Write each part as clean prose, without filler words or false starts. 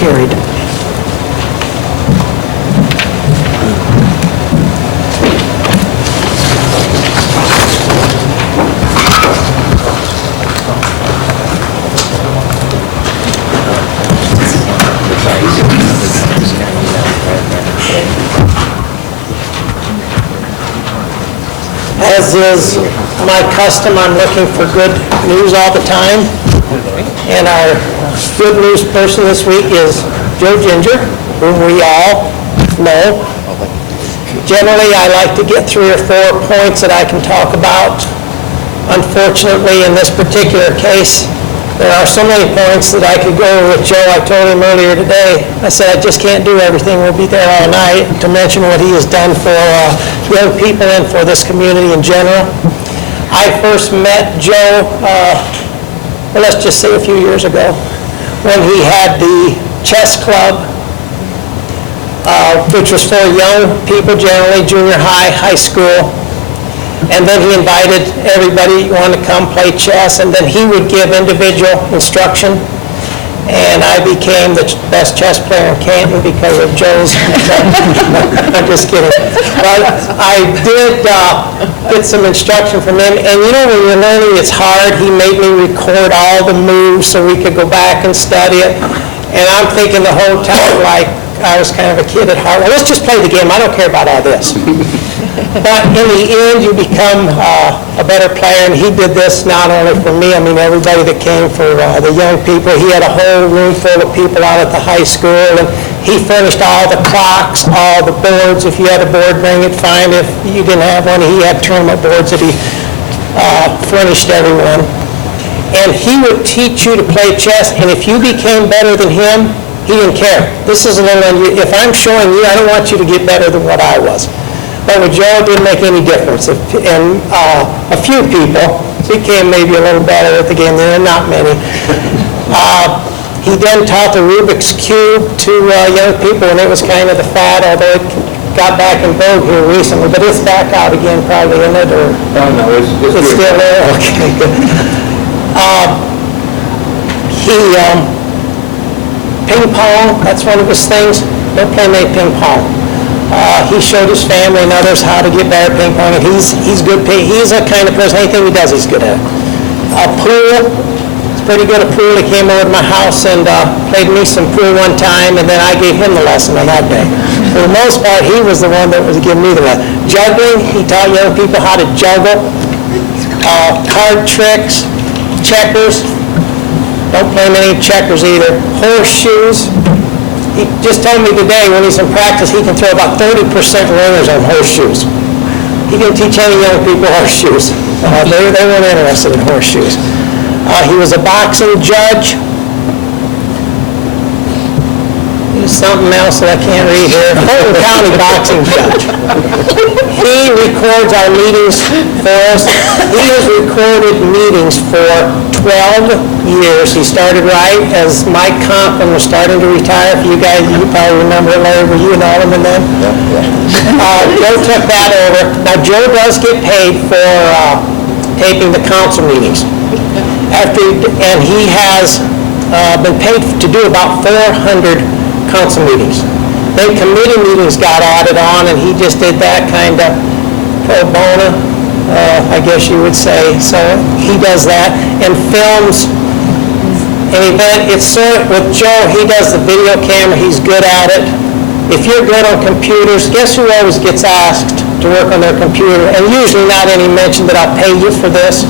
carried. As is my custom, I'm looking for good news all the time. And our good news person this week is Joe Ginger, whom we all know. Generally, I like to get 3 or 4 points that I can talk about. Unfortunately, in this particular case, there are so many points that I could go over with Joe. I told him earlier today, I said, I just can't do everything. We'll be there all night to mention what he has done for young people and for this community in general. I first met Joe, well, let's just say a few years ago, when he had the chess club, which was for young people generally, junior high, high school. And then he invited everybody who wanted to come play chess, and then he would give individual instruction. And I became the best chess player in Canton because of Joe's. I'm just kidding. But I did get some instruction from him. And you know, when you're learning, it's hard. He made me record all the moves so we could go back and study it. And I'm thinking the whole time, like, I was kind of a kid at heart. Well, let's just play the game. I don't care about all this. But in the end, you become a better player, and he did this not only for me, I mean everybody that came for the young people. He had a whole room full of people out at the high school, and he furnished all the clocks, all the boards. If you had a board, bring it, fine. If you didn't have one, he had tournament boards that he furnished everyone. And he would teach you to play chess, and if you became better than him, he didn't care. This is a little, if I'm showing you, I don't want you to get better than what I was. But with Joe, it didn't make any difference. And a few people became maybe a little better at the game. There are not many. He then taught the Rubik's Cube to young people, and it was kind of the fad, although it got back in vogue here recently. But it's back out again, probably, isn't it? Or no, it's still there? Okay, good. Ping pong, that's one of his things. Don't play many ping pong. He showed his family and others how to get better at ping pong, and he's good. He's a kind of person, anything he does, he's good at. Pool, he's pretty good at pool. He came over to my house and played me some pool one time, and then I gave him the lesson on that day. For the most part, he was the one that was giving me the lesson. Juggling, he taught young people how to juggle. Card tricks, checkers. Don't play many checkers either. Horseshoes. He just told me today when he's in practice he can throw about 30% ringers on horseshoes. He didn't teach any young people horseshoes. They weren't interested in horseshoes. He was a boxing judge. He's something else that I can't read here. Fulton County boxing judge. He records our meetings for us. He has recorded meetings for 12 years. He started right as Mike Conklin was starting to retire. For you guys, you probably remember it, Larry, were you an alderman then? Joe took that over. Now, Joe does get paid for taping the council meetings. And he has been paid to do about 400 council meetings. Then committee meetings got added on, and he just did that kind of pro bono, I guess you would say. So he does that and films an event. It's with Joe, he does the video camera. He's good at it. If you're good on computers, guess who always gets asked to work on their computer? And usually not any mention that I'll pay you for this.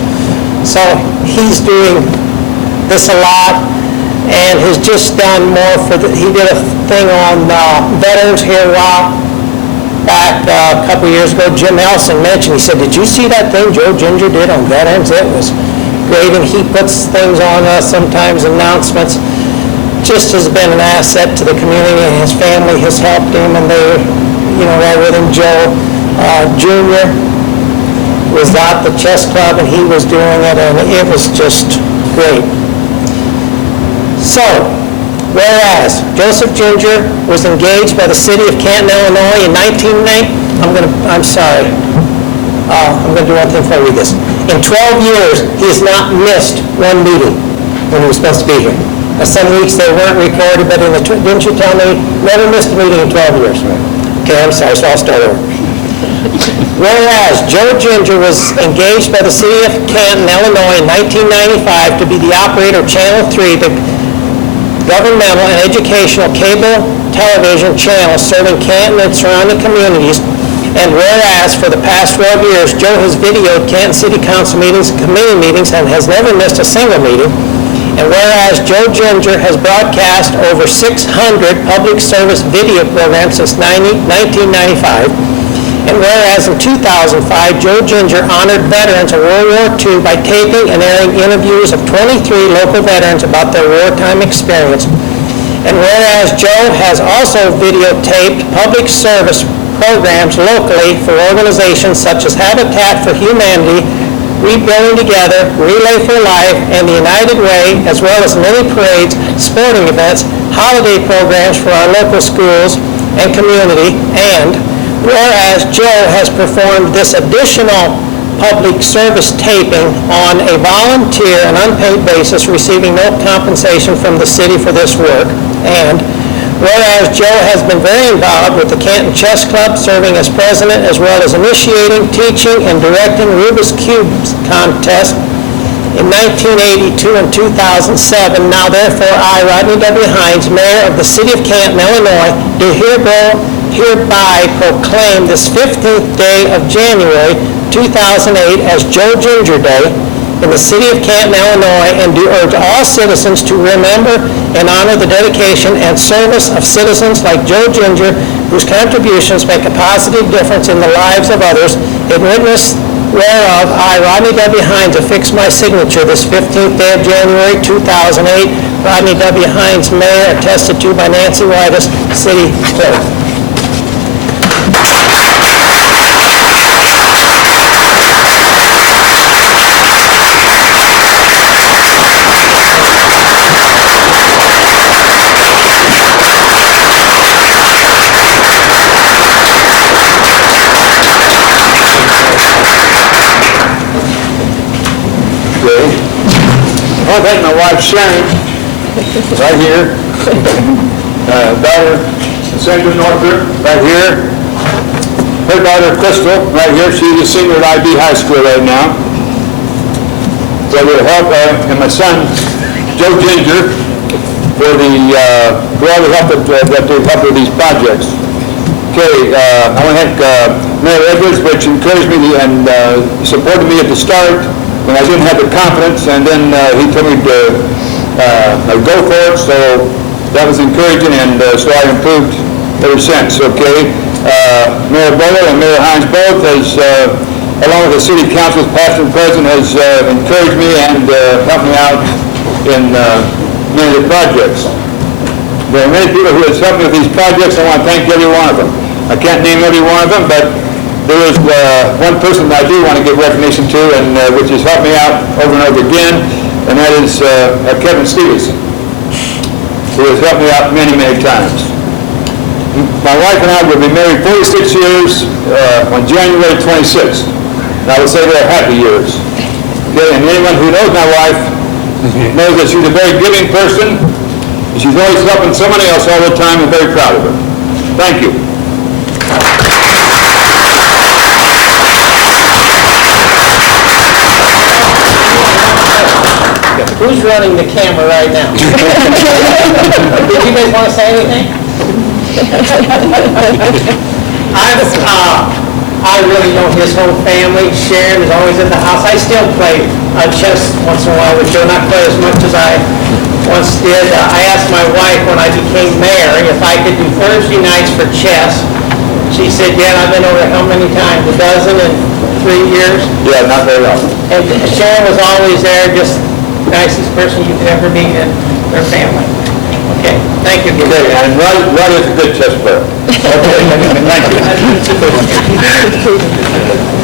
So he's doing this a lot. And has just done more for he did a thing on veterans here a while back a couple years ago. Jim Nelson mentioned, he said, did you see that thing Joe Ginger did on veterans? It was great, and he puts things on sometimes, announcements. Just has been an asset to the community, and his family has helped him, and they're, right with him. Joe Jr. was at the chess club, and he was doing it, and it was just great. So, whereas Joseph Ginger was engaged by the City of Canton, Illinois in 1990, I'm going to do one thing before I read this. In 12 years, he has not missed one meeting when he was supposed to be here. Some weeks they weren't recorded, but didn't you tell me, never missed a meeting in 12 years? Okay, I'm sorry, so I'll start over. Whereas Joe Ginger was engaged by the City of Canton, Illinois in 1995 to be the operator of Channel 3, the governmental and educational cable television channel serving Canton and surrounding communities, and whereas for the past 12 years, Joe has videoed Canton City Council meetings and committee meetings and has never missed a single meeting, and whereas Joe Ginger has broadcast over 600 public service video programs since 1995, and whereas in 2005, Joe Ginger honored veterans of World War II by taping and airing interviews of 23 local veterans about their wartime experience, and whereas Joe has also videotaped public service programs locally for organizations such as Habitat for Humanity, Rebuilding Together, Relay for Life, and the United Way, as well as many parades, sporting events, holiday programs for our local schools and community, and whereas Joe has performed this additional public service taping on a volunteer and unpaid basis, receiving no compensation from the city for this work, and whereas Joe has been very involved with the Canton Chess Club, serving as president, as well as initiating, teaching, and directing Rubik's Cube contest in 1982 and 2007. Now therefore I, Rodney W. Hines, Mayor of the City of Canton, Illinois, do hereby proclaim this 15th day of January 2008 as Joe Ginger Day in the City of Canton, Illinois, and do urge all citizens to remember and honor the dedication and service of citizens like Joe Ginger, whose contributions make a positive difference in the lives of others. In witness whereof, I, Rodney W. Hines, affix my signature this 15th day of January 2008. Rodney W. Hines, Mayor, attested to by Nancy Whitus, City Clerk. I want to thank my wife Sharon, right here, daughter Sandra Norther, right here, her daughter Crystal, right here. She's a senior at IB High School right now. So we'll help, and my son Joe Ginger for all the help that they've helped with these projects. Okay, I want to thank Mayor Edwards, which encouraged me and supported me at the start when I didn't have the confidence, and then he told me to go for it, so that was encouraging, and so I improved ever since, okay? Mayor Bowler and Mayor Hines both, along with the City Council's past and present, has encouraged me and helped me out in many of the projects. There are many people who have helped me with these projects. I want to thank every one of them. I can't name every one of them, but there is one person that I do want to give recognition to, and which has helped me out over and over again, and that is Kevin Stevenson, who has helped me out many, many times. My wife and I will be married 46 years on January 26th. And I would say they're happy years. Okay, and anyone who knows my wife knows that she's a very giving person. She's always helping somebody else all the time, and very proud of her. Thank you. Who's running the camera right now? Did you guys want to say anything? I really know his whole family. Sharon is always in the house. I still play chess once in a while with Joe, not quite as much as I once did. I asked my wife when I became mayor if I could do Thursday nights for chess. She said, yeah, and I've been over how many times? A dozen in 3 years? Yeah, not very often. And Sharon was always there, just nicest person you could ever meet in their family. Okay, thank you. Okay, and Rod is a good chess player. Okay, thank you.